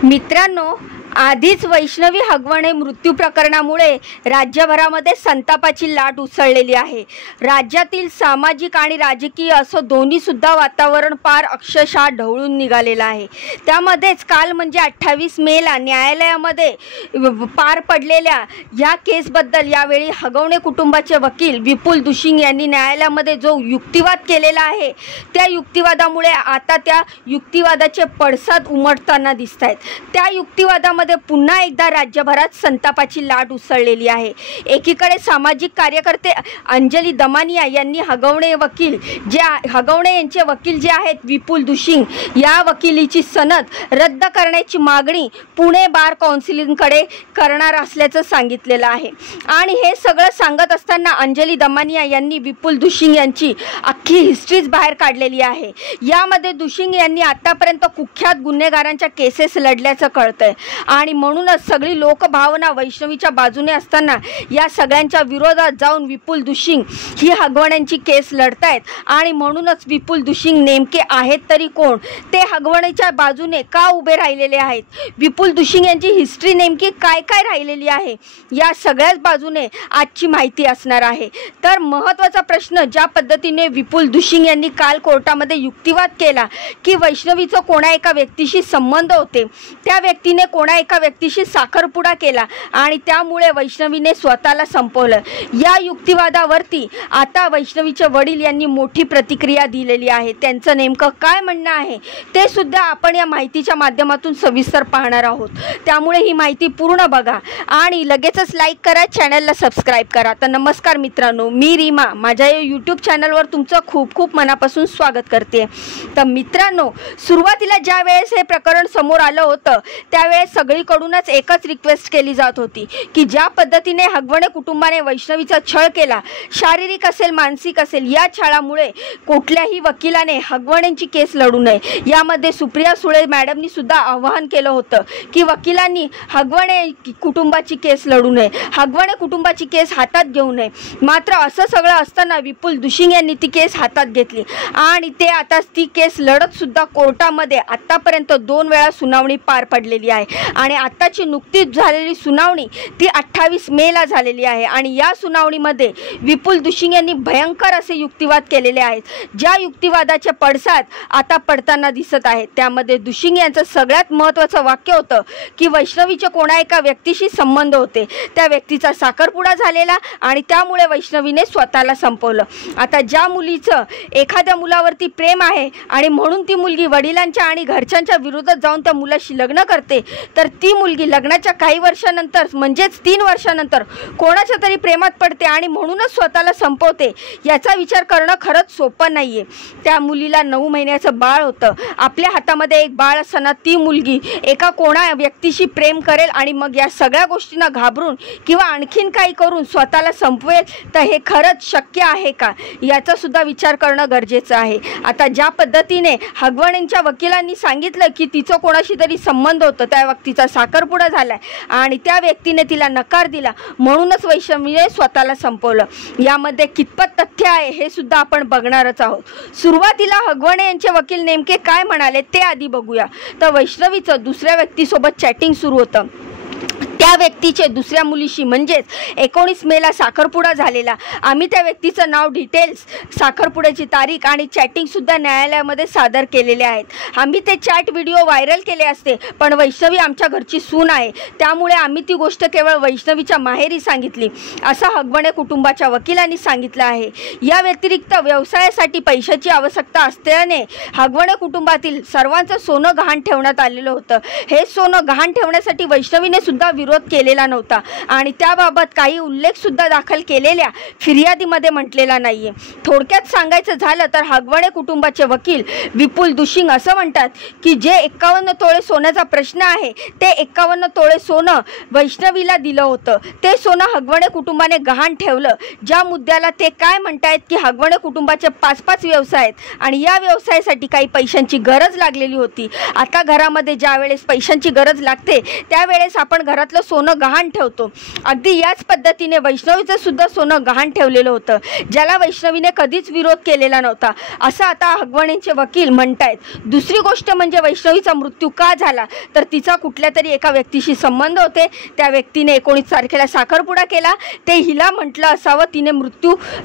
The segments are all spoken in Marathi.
मित्रांनो, आधीच वैष्णवी हगवणे मृत्यू प्रकरणामुळे राज्यभरामध्ये संतापाची लाट उसळलेली आहे। राज्यातील सामाजिक आणि राजकीय असं दोन्ही सुद्धा वातावरण पार अक्षरशः ढवळून निघालेलं आहे। त्यामध्येच काल म्हणजे 28 मेला न्यायालयामध्ये पार पडलेल्या या केसबद्दल यावेळी हगवणे कुटुंबाचे वकील विपुल दुशिंग यांनी न्यायालयामध्ये जो युक्तिवाद केलेला आहे, त्या युक्तिवादामुळे आता त्या युक्तिवादाचे पडसाद उमटताना दिसत आहेत। त्या युक्तिवादामध्ये पुन्हा एकदा राज्यभरात संतापाची लाट उसळलेली आहे। एकीकडे सामाजिक कार्यकर्ते अंजली दमानिया यांनी हगवणे यांचे वकील जे आहेत विपुल दुशिंग या वकिलीची सनद रद्द करण्याची मागणी पुणे बार काउन्सिलकडे करणार असल्याचं सांगितलेलं आहे। आणि हे सगळं सांगत असताना अंजली दमानिया यांनी विपुल दुशिंग यांची अख्खी हिस्ट्रीज बाहेर काढलेली आहे। यामध्ये दुशिंग यांनी आतापर्यंत कुख्यात गुन्हेगारांच्या केसेस लढल्याचं कळतंय आणि म्हणूनच सगळी लोकभावना वैष्णवीच्या बाजूने असताना या सगळ्यांच्या विरोधात जाऊन विपुल दुशिंग ही हगवण्यांची केस लढतायत। आणि म्हणूनच विपुल दुशिंग नेमके आहेत तरी कोण, ते हगवणीच्या बाजूने का उभे राहिलेले आहेत, विपुल दुशिंग यांची हिस्ट्री नेमकी काय काय राहिलेली आहे, या सगळ्याच बाजूने आजची माहिती असणार आहे। तर महत्त्वाचा प्रश्न, ज्या पद्धतीने विपुल दुशिंग यांनी काल कोर्टामध्ये युक्तिवाद केला की वैष्णवीचं कोणा एका व्यक्तीशी संबंध होते, त्या व्यक्तीने कोणा एका व्यक्तीशी साखरपुडा केला आणि त्यामुळे वैष्णवीने स्वतःला संपवलं, या युक्तिवादावरती आता वैष्णवीचे वडील यांनी मोठी प्रतिक्रिया दिलेली आहे। त्यांचं नेमकं काय म्हणणं आहे ते सुद्धा आपण या माहितीच्या माध्यमातून सविस्तर पाहणार आहोत। त्यामुळे ही माहिती पूर्ण बघा आणि लगेचच लाईक करा, चॅनलला सबस्क्राईब करा। तर नमस्कार मित्रांनो, मी रीमा माझ्या या यूट्यूब चॅनलवर तुमचं खूप खूप मनापासून स्वागत करते। तर मित्रांनो, सुरुवातीला ज्या वेळेस हे प्रकरण समोर आलं होतं त्यावेळेस सगळीकडूनच एकच रिक्वेस्ट केली जात होती की ज्या पद्धतीने हगवणे कुटुंबाने वैष्णवीचा छळ केला, शारीरिक असेल मानसिक असेल, या छळामुळे कुठल्याही वकिलाने हगवणेंची केस लढू नये। यामध्ये सुप्रिया सुळे मॅडमनी सुद्धा आवाहन केलं होतं की वकिलांनी हगवणे कुटुंबाची केस लढू नये, हगवणे कुटुंबाची केस हातात घेऊ नये। मात्र असं सगळं असताना विपुल दुशिंग यांनी ती केस हातात घेतली आणि ते आता ती केस लढत सुद्धा कोर्टामध्ये आतापर्यंत 2 वेळा सुनावणी पार पडलेली आहे आणि आताची नुकतीच झालेली सुनावणी ती 28 मेला झालेली आहे। आणि या सुनावणीमध्ये विपुल दुशिंग यांनी भयंकर असे युक्तिवाद केलेले आहेत, ज्या युक्तिवादाचे पडसाद आता पडताना दिसत आहेत। त्यामध्ये दुशिंग यांचं सगळ्यात महत्त्वाचं वाक्य होतं की वैष्णवीचे कोणा एका व्यक्तीशी संबंध होते, त्या व्यक्तीचा साखरपुडा झालेला आणि त्यामुळे वैष्णवीने स्वतःला संपवलं। आता ज्या मुलीचं एखाद्या मुलावरती प्रेम आहे आणि म्हणून ती मुलगी वडिलांच्या आणि घरच्यांच्या विरोधात जाऊन त्या मुलाशी लग्न करते, तर ती मुलगी लग्नाच्या काही वर्षानंतर म्हणजेच 3 वर्षानंतर कोणाच्या तरी प्रेमात पडते आणि म्हणूनच स्वतःला संपवते, याचा विचार करणं खरंच सोपं नाहीये। त्या मुलीला 9 महिन्याचं बाळ होतं, आपल्या हातामध्ये एक बाळ असताना ती मुलगी एका कोणा व्यक्तीशी प्रेम करेल आणि मग या सगळ्या गोष्टींना घाबरून किंवा आणखीन काही करून स्वतःला संपवेल, तर हे खरंच शक्य आहे का, याचा सुद्धा विचार करणं गरजेचं आहे। आता ज्या पद्धतीने हगवणेंच्या वकिलांनी सांगितलं की तिचं कोणाशी तरी संबंध होतं, त्या व्यक्तीचा साखरपुडा झालाय आणि त्या व्यक्तीने तिला नकार दिला म्हणूनच वैष्णवीने स्वतःला संपवलं, यामध्ये कितपत तथ्य आहे हे सुद्धा आपण बघणारच आहोत। सुरुवातीला हगवणे यांचे वकील नेमके काय म्हणाले ते आधी बघूया। तर वैष्णवीचं दुसऱ्या व्यक्तीसोबत चॅटिंग सुरू होतं, त्या व्यक्तीचे दुसऱ्या मुलीशी म्हणजेच 19 मेला साखरपुडा झालेला, आम्ही त्या व्यक्तीचं नाव, डिटेल्स, साखरपुड्याची तारीख आणि चॅटिंगसुद्धा न्यायालयामध्ये सादर केलेले आहेत। आम्ही ते चॅट व्हिडिओ व्हायरल केले असते, पण वैष्णवी आमच्या घरची सून आहे, त्यामुळे आम्ही ती गोष्ट केवळ वैष्णवीच्या माहेरी सांगितली, असं हगवणे कुटुंबाच्या वकिलांनी सांगितलं आहे। या व्यतिरिक्त व्यवसायासाठी पैशाची आवश्यकता असल्याने हगवणे कुटुंबातील सर्वांचं सोनं गहाण ठेवण्यात आलेलं होतं। हे सोनं गहाण ठेवण्यासाठी वैष्णवीने सुद्धा विरोध केलेला नव्हता आणि त्याबाबत काही उल्लेख सुद्धा दाखल केलेल्या फिर्यादीमध्ये म्हटलेला नाहीये। थोडक्यात सांगायचं झालं तर हगवणे कुटुंबाचे वकील विपुल दुशिंग असं म्हणतात की जे 51 तोळे सोन्याचा प्रश्न आहे, ते 51 तोळे सोनं वैष्णवीला दिलं होतं, ते सोनं हगवणे कुटुंबाने गहाण ठेवलं। ज्या मुद्द्याला ते काय म्हणतायत की हगवणे कुटुंबाचे 5-5 व्यवसाय आहेत आणि या व्यवसायासाठी काही पैशांची गरज लागलेली होती। आता घरामध्ये ज्या वेळेस पैशांची गरज लागते त्यावेळेस आपण घरातलं सोनं गहाण ठेवतो, अगदी याच पद्धतीने वैष्णवीचं सुद्धा सोनं गहाण ठेवलेलं होतं, ज्याला वैष्णवीने कधीच विरोध केलेला नव्हता, असं आता हगवणेंचे वकील म्हणतायत. दुसरी गोष्ट म्हणजे वैष्णवीचा मृत्यू का झाला, तर तिचा कुठल्या तरी एका व्यक्तीशी संबंध होते. त्या व्यक्तीने 19 तारखेला साखरपुडा केला, ते हिला म्हटलं असावं,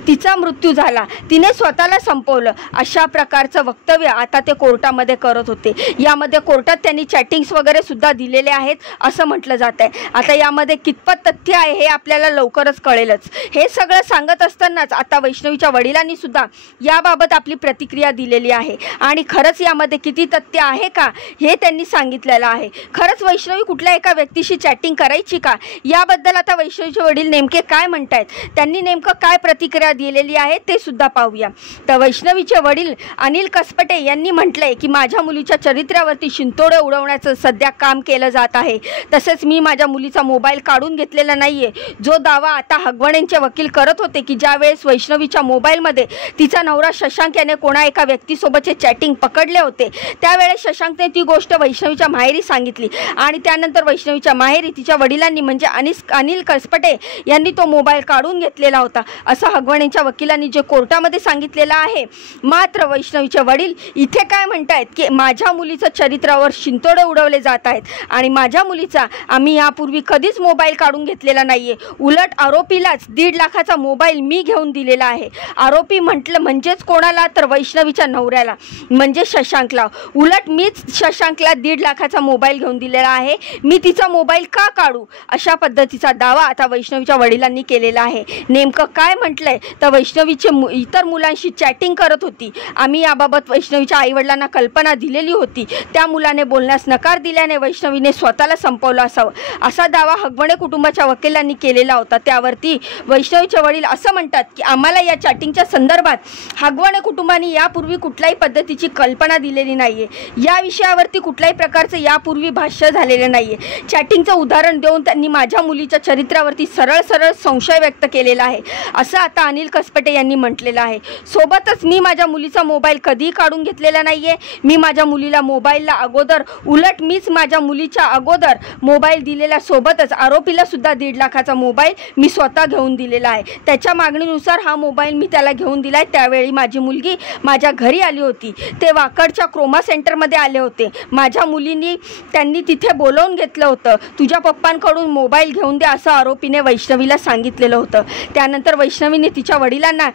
तिचा मृत्यू झाला, तिने स्वतःला संपवलं, अशा प्रकारचं वक्तव्य आता ते कोर्टामध्ये करत होते. यामध्ये कोर्टात त्यांनी चॅटिंग्स वगैरे सुद्धा दिलेले आहेत असं म्हटलं जात आहे. आता यामध्ये कितपत तथ्य आहे हे आपल्याला लवकरच कळेलच. हे सगळं सांगत असतानाच आता वैष्णवीच्या वडिलांनी सुद्धा याबाबत आपली प्रतिक्रिया दिलेली आहे आणि खरंच यामध्ये किती तथ्य आहे का हे त्यांनी सांगितलेलं आहे. खरंच वैष्णवी कुठल्या एका व्यक्तीशी चॅटिंग करायची का, याबद्दल आता वैष्णवीचे वडील नेमके काय म्हणतायत, त्यांनी नेमकं काय प्रतिक्रिया दिलेली आहे ते सुद्धा पाहूया. तर वैष्णवीचे वडील अनिल कसपटे यांनी म्हटलंय की माझ्या मुलीच्या चरित्रावरती शिंतोडे उडवण्याचं सध्या काम केलं जात आहे. तसेच मी माझ्या मुलीचा मोबाईल काढून घेतलेला नाहीये, जो दावा आता हगवणेंचे वकील करत होते की ज्या वेळेस वैष्णवीच्या मोबाईलमध्ये तिचा नवरा शशांक याने कोणा एका व्यक्तीसोबतचे चॅटिंग पकडले होते, त्यावेळेस शशांकने ती गोष्ट वैष्णवीच्या माहेरी सांगितली आणि त्यानंतर वैष्णवीच्या माहेरी तिच्या वडिलांनी म्हणजे अनिल कसपटे यांनी तो मोबाईल काढून घेतलेला होता, असं हगवणेंच्या वकिलांनी जे कोर्टामध्ये सांगितलेलं आहे. मात्र वैष्णवीचे वडील इथे काय म्हणतायत की माझ्या मुलीचं चरित्रावर शिंतोडे उडवले जात आहेत आणि माझ्या मुलीचा आम्ही यापूर्वी कधीच मोबाईल काढून घेतलेला नाहीये, उलट आरोपीलाच 1.5 लाखाचा मोबाईल मी घेऊन दिलेला आहे. आरोपी म्हटलं म्हणजेच कोणाला, तर वैष्णवीच्या नवऱ्याला म्हणजे शशांकला. उलट मीच शशांकला 1.5 लाखाचा मोबाईल घेऊन दिलेला आहे, मी तिचा मोबाईल का काढू, अशा पद्धतीचा दावा आता वैष्णवीच्या वडिलांनी केलेला आहे. नेमकं काय म्हटलंय तर वैष्णवीचे इतर मुलांशी चॅटिंग करत होती, आम्ही याबाबत वैष्णवीच्या आईवडिलांना कल्पना दिलेली होती, त्या मुलाने बोलण्यास नकार दिल्याने वैष्णवीने स्वतःला संपवलं असावं, असा दावा हगवणे कुटुंबाच्या वकिलांनी केलेला होता. त्यावरती वैष्णवीचे वडील असं म्हणतात की आम्हाला या चॅटिंगच्या संदर्भात हगवणे कुटुंबाने यापूर्वी कुठल्याही पद्धतीची कल्पना दिलेली नाहीये, या विषयावरती कुठल्याही प्रकारचे यापूर्वी भाष्य झालेले नाहीये. चॅटिंगचं उदाहरण देऊन त्यांनी माझ्या मुलीच्या चरित्रावरती सरळ संशय व्यक्त केलेला आहे, असं आता अनिल कसपटे यांनी म्हटलेलं आहे. सोबतच मी माझ्या मुलीचा मोबाईल कधीही काढून घेतलेला नाहीये, मी माझ्या मुलीला मोबाईलला अगोदर, उलट मीच माझ्या मुलीच्या अगोदर मोबाईल दिलेल्या, सोबतच आरोपीला सुद्धा 1.5 लाखाचा मोबाईल मी स्वतः घेऊन दिलेला आहे. त्याच्या मागणीनुसार हा मोबाईल मी त्याला घेऊन दिलाय. त्यावेळी माझी मुलगी माझ्या घरी आली होती, ते वाकडच्या क्रोमा सेंटरमध्ये आले होते. माझ्या मुलींनी त्यांनी तिथे बोलवून घेतलं होतं, तुझ्या पप्पांकडून मोबाईल घेऊन दे असं आरोपीने वैष्णवीला सांगितलेलं होतं. त्यानंतर वैष्णवीने तिच्या वडिलांना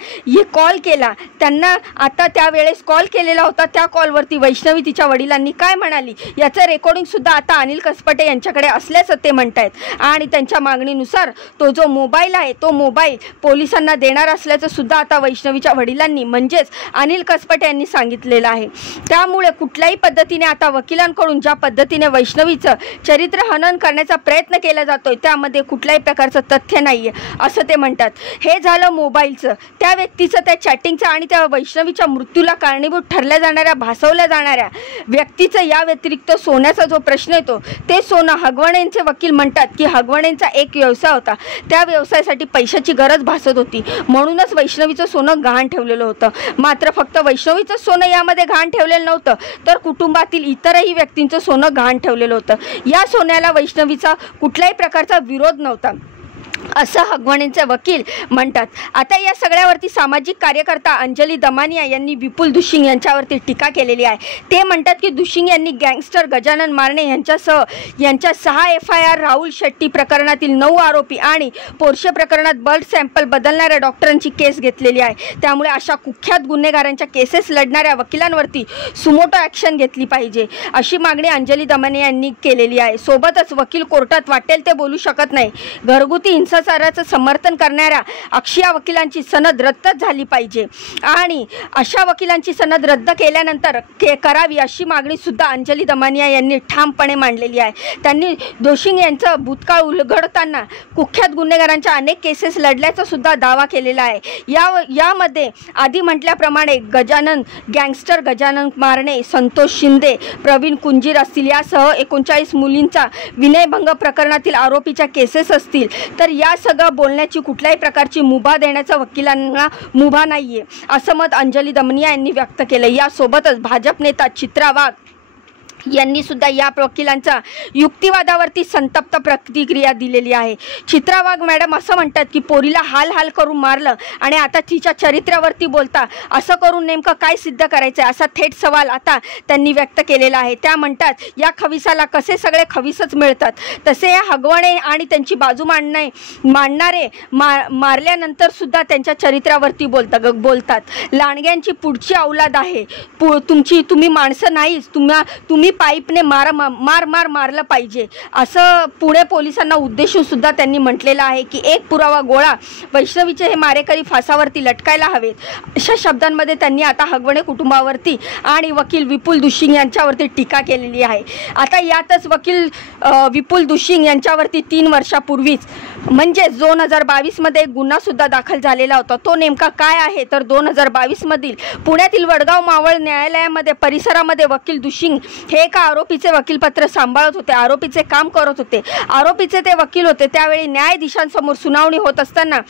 कॉल केला, त्यांना आता त्यावेळेस कॉल केलेला होता. त्या कॉलवरती वैष्णवी तिच्या वडिलांनी काय म्हणाली याचं रेकॉर्डिंग सुद्धा आता अनिल कसपटे यांच्याकडे असल्याचं ते म्हणतायत आणि त्यांच्या मागणीनुसार तो जो मोबाईल आहे तो मोबाईल पोलिसांना देणार असल्याचं सुद्धा आता वैष्णवीच्या वडिलांनी म्हणजेच अनिल कसपटे यांनी सांगितलेलं आहे. त्यामुळे कुठल्याही पद्धतीने आता वकिलांकडून ज्या पद्धतीने वैष्णवीचं चरित्र हनन करण्याचा प्रयत्न केला जातोय त्यामध्ये कुठल्याही प्रकारचं तथ्य नाहीये असं ते म्हणतात. हे झालं मोबाईलचं, त्या व्यक्तीचं, त्या चॅटिंगचं आणि त्या वैष्णवीच्या मृत्यूला कारणीभूत ठरल्या जाणाऱ्या, भासवल्या जाणाऱ्या व्यक्तीचं. या व्यतिरिक्त सोन्याचा जो प्रश्न येतो ते सोनं हगवणेंचे वकील म्हणतात की हगवणेंचा एक व्यवसाय होता, त्या व्यवसायासाठी पैशाची गरज भासत होती, म्हणूनच वैष्णवीचं सोनं गहाण ठेवलेलं होतं. मात्र फक्त वैष्णवीचं सोनं यामध्ये गहाण ठेवलेलं नव्हतं, तर कुटुंबातील इतरही व्यक्तींचं सोनं गहाण ठेवलेलं होतं. या सोन्याला वैष्णवीचा कुठल्याही प्रकारचा विरोध नव्हता असं हगवणेंचे वकील म्हणतात. आता या सगळ्यावरती सामाजिक कार्यकर्ता अंजली दमानिया यांनी विपुल दुशिंग यांच्यावरती टीका केलेली आहे. ते म्हणतात की दुशिंग यांनी गँगस्टर गजानन मारणे यांच्या 6 FIR, राहुल शेट्टी प्रकरणातील 9 आरोपी आणि पोर्शे प्रकरणात ब्लड सॅम्पल बदलणाऱ्या डॉक्टरांची केस घेतलेली आहे. त्यामुळे अशा कुख्यात गुन्हेगारांच्या केसेस लढणाऱ्या वकिलांवरती सुमोटो ॲक्शन घेतली पाहिजे अशी मागणी अंजली दमानिया यांनी केलेली आहे. सोबतच वकील कोर्टात वाटेल ते बोलू शकत नाही, घरगुती हिंसाचाराचं समर्थन करणाऱ्या अक्षया वकिलांची सनद रद्दच झाली पाहिजे आणि अशा वकिलांची सनद रद्द केल्यानंतर करावी अशी मागणी सुद्धा अंजली दमानिया यांनी ठामपणे मांडलेली आहे. त्यांनी दोशिंग यांचं भूतकाळ उलगडताना कुख्यात गुन्हेगारांच्या अनेक केसेस लढल्याचा सुद्धा दावा केलेला आहे. यामध्ये आधी म्हटल्याप्रमाणे गँगस्टर गजानन मारणे, संतोष शिंदे, प्रवीण कुंजीर असतील, यासह 39 मुलींचा विनयभंग प्रकरणातील आरोपीच्या केसेस असतील. तर या सगळं बोलण्याची कुठल्याही प्रकारची मुभा देण्याचा वकिलांना मुभा नाहीये असं मत अंजली दमनिया यांनी व्यक्त केलं. यासोबतच भाजप नेता चित्रा वाघ यांनी सुद्धा या वकिलांचा युक्तिवादावरती संतप्त प्रतिक्रिया दिलेली आहे. चित्रा वाघ मॅडम असं म्हणतात की पोरीला हाल करून मारलं आणि आता तिच्या चरित्रावरती बोलता, असं करून नेमकं काय सिद्ध करायचं असा थेट सवाल आता त्यांनी व्यक्त केलेला आहे. त्या म्हणतात या खविसाला कसे सगळे खविसच मिळतात, तसे या हगवणे आणि त्यांची बाजू मांडणारे मारल्यानंतर सुद्धा त्यांच्या चरित्रावरती बोलतात. लांडग्यांची पुढची औलाद आहे, तुम्ही माणसं नाहीच, तुम्ही पाईपने मारलं पाहिजे असं पुणे पोलिसांना उद्देशून सुद्धा त्यांनी म्हटलेलं आहे की एक पुरावा गोळा, वैष्णवीचे हे मारेकरी फासावरती लटकायला हवेत, अशा शब्दांमध्ये त्यांनी आता हगवणे कुटुंबावरती आणि वकील विपुल दुशिंग यांच्यावरती टीका केलेली आहे. आता यातच वकील विपुल दुशिंग यांच्यावरती 3 वर्षापूर्वीच म्हणजे 2022 मध्ये एक गुन्हा सुद्धा दाखल झालेला होता. तो नेमका काय आहे तर 2022 मधील पुण्यातील वडगाव मावळ न्यायालयामध्ये परिसरामध्ये वकील दुशिंग हे एका आरोपीचे वकीलपत्र सांभाळत होते, आरोपीचे काम करत होते, आरोपीचे ते वकील होते. त्यावेळी न्यायाधीशांसमोर सुनावणी होत असताना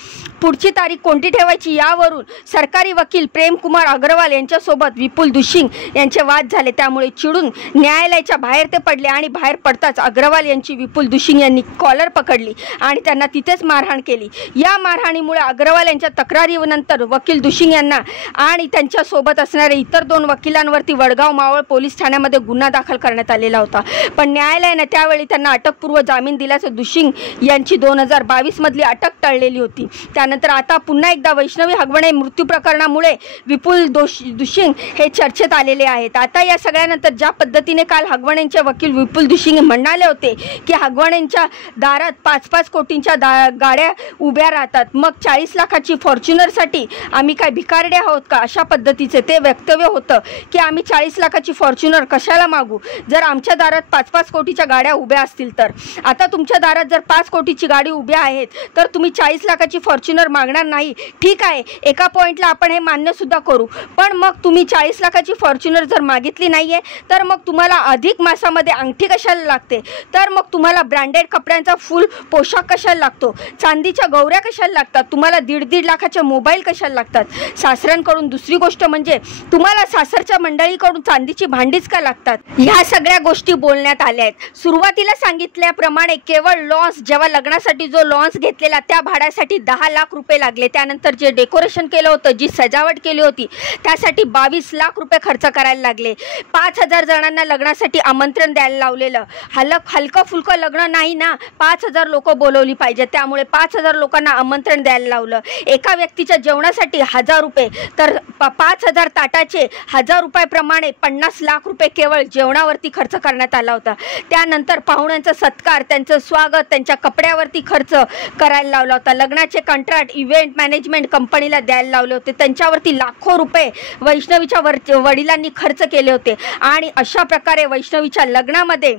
पुढची तारीख कोणती ठेवायची यावरून सरकारी वकील प्रेमकुमार अग्रवाल यांच्यासोबत विपुल दुशिंग यांचे वाद झाले. त्यामुळे चिडून न्यायालयाच्या बाहेर ते पडले आणि बाहेर पडताच अग्रवाल यांची विपुल दुशिंग यांनी कॉलर पकडली आणि त्यांना तिथेच मारहाण केली. या मारहाणीमुळे अग्रवाल यांच्या तक्रारीनंतर वकील दुशिंग यांना आणि त्यांच्यासोबत असणाऱ्या इतर 2 वकिलांवरती वडगाव मावळ पोलीस ठाण्यामध्ये गुन्हा दाखल करण्यात आलेला होता. पण न्यायालयाने त्यावेळी त्यांना अटकपूर्व जामीन दिल्याचं दुशिंग यांची 2022 मधली अटक टळलेली होती. त्यानंतर आता पुन्हा एकदा वैष्णवी हगवणे मृत्यू प्रकरणामुळे विपुल दुशिंग हे चर्चेत आलेले आहेत. आता या सगळ्यानंतर ज्या पद्धतीने काल हगवणेंचे वकील विपुल दुशिंग म्हणाले होते की हगवणेंच्या दारात 5-5 कोटींच्या गाड्या उभ्या राहतात, मग 40 लाखाची फॉर्च्युनरसाठी आम्ही काय भिकारडे आहोत का, अशा पद्धतीचे ते वक्तव्य होतं की आम्ही 40 लाखाची फॉर्च्युनर कशाला मागू जर आमच्या दारात 5-5 कोटीच्या गाड्या उभ्या असतील तर. आता तुमच्या दारात जर 5 कोटीची गाडी उभी आहेत तर तुम्ही 40 लाखाची फॉर्च्युनर मागणार नाही, ठीक आहे, एका पॉईंटला आपण हे मान्य सुद्धा करू. पण मग तुम्ही 40 लाखाची फॉर्च्युनर जर मागितली नाहीये तर मग तुम्हाला अधिक मासामध्ये अंगठी कशाला लागते, तर मग तुम्हाला ब्रँडेड कपड्यांचा फुल पोशाख कशाला लागतो, चांदीच्या गौऱ्या कशाला लागतात, तुम्हाला 1.5 लाखाचे मोबाईल कशाला लागतात, सासऱ्यांकडून दुसरी गोष्ट म्हणजे तुम्हाला सासरच्या मंडळीकडून चांदीची भांडीच का लागतात. ह्या सगळ्या गोष्टी बोलण्यात आल्या आहेत. सुरुवातीला सांगितल्याप्रमाणे केवळ लॉन्स, जेव्हा लग्नासाठी जो लॉन्स घेतलेला त्या भाड्यासाठी 10 लाख रुपये लागले. त्यानंतर जे डेकोरेशन केलं होतं, जी सजावट केली होती त्यासाठी 22 लाख रुपये खर्च करायला लागले. 5000 जणांना लग्नासाठी आमंत्रण द्यायला लावलेलं. हलकं फुलकं लग्न नाही ना, 5000 लोक बोलवली पाहिजे, त्यामुळे 5000 लोकांना आमंत्रण द्यायला लावलं. एका व्यक्तीच्या जेवणासाठी 1000 रुपये, तर 5000 ताटाचे 1000 रुपयाप्रमाणे 50 लाख रुपये केवळ जेवणावरती खर्च करण्यात आला होता. त्यानंतर पाहुण्यांचा सत्कार, त्यांचं स्वागत, त्यांच्या कपड्यावरती खर्च करायला लावला होता. लग्नाचे कंत्राट इव्हेंट मॅनेजमेंट कंपनीला द्यायला लावले होते, त्यांच्यावरती लाखो रुपये वैष्णवीच्या वडिलांनी खर्च केले होते. आणि अशा प्रकारे वैष्णवीच्या लग्नामध्ये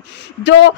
जो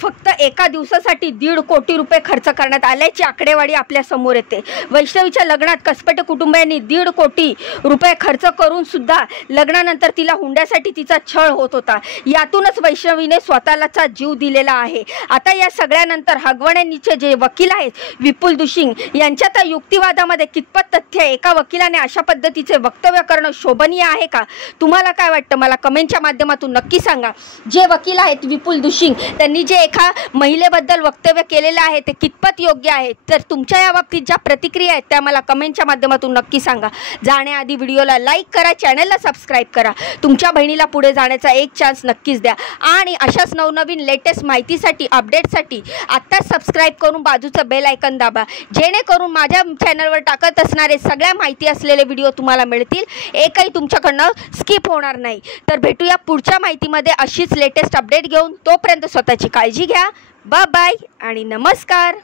फक्त एका दिवसासाठी 1.5 कोटी रुपये खर्च करण्यात आल्याची आकडेवारी आपल्या समोर येते. वैष्णवीच्या लग्नात कसपटे कुटुंबियांनी 1.5 कोटी रुपये खर्च करून सुद्धा लग्नानंतर तिला हुंड्यासाठी तिचा छळ होत होता. यातूनच वैष्णवीने स्वतःलाचा जीव दिलेला आहे. आता या सगळ्यानंतर हगवणेंचे जे वकील आहेत विपुल दुशिंग यांच्या त्या युक्तिवादामध्ये कितपत तथ्य आहे, एका वकिलाने अशा पद्धतीचे वक्तव्य करणं शोभनीय आहे का, तुम्हाला काय वाटतं मला कमेंटच्या माध्यमातून नक्की सांगा. जे वकील आहेत विपुल दुशिंग त्यांनी जे एका महिलेबद्दल वक्तव्य केलेलं आहे ते कितपत योग्य आहे, तर तुमच्या या बाबतीत ज्या प्रतिक्रिया आहेत त्या मला कमेंटच्या माध्यमातून नक्की सांगा. जाण्याआधी व्हिडिओला लाईक करा, चॅनलला सबस्क्राईब करा, तुमच्या बहिणीला पुढे जाण्याचा एक चान्स नक्कीच द्या. आणि अशाच नवनवीन लेटेस्ट माहितीसाठी अपडेटसाठी आत्ताच सबस्क्राईब करून बाजूचं बेल आयकन दाबा, जेणेकरून माझ्या चॅनलवर टाकत असणारे सगळ्या माहिती असलेले व्हिडिओ तुम्हाला मिळतील, एकही तुमच्याकडनं स्किप होणार नाही. तर भेटूया पुढच्या माहितीमध्ये अशीच लेटेस्ट अपडेट घेऊन. तोपर्यंत स्वतःची काळजी घ्या. बाय बाय आणि नमस्कार.